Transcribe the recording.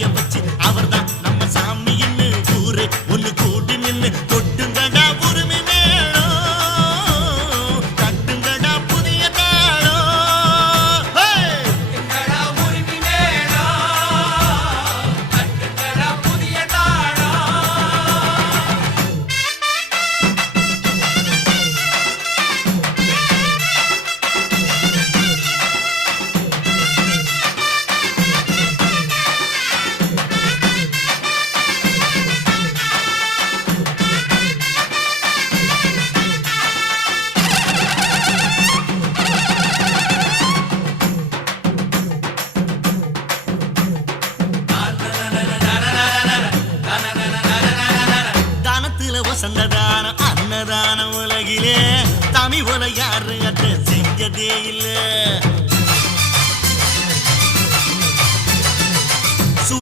புரிய வச்சு அவர்தான் நம்ம சாமின்னு ஊரு ஒண்ணு கூட்டி நின்னு கொட்டுங்கடா உரிமை மேளம் கட்டுங்கடா புதிய தாளம் கொட்டுங்கடா உரிமை மேளம் கட்டுங்கடா புதிய வசந்ததான அன்னதான உலகிலே தமிழ் போல யாரு அத செஞ்சதே இல்லை